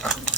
Thank um. you.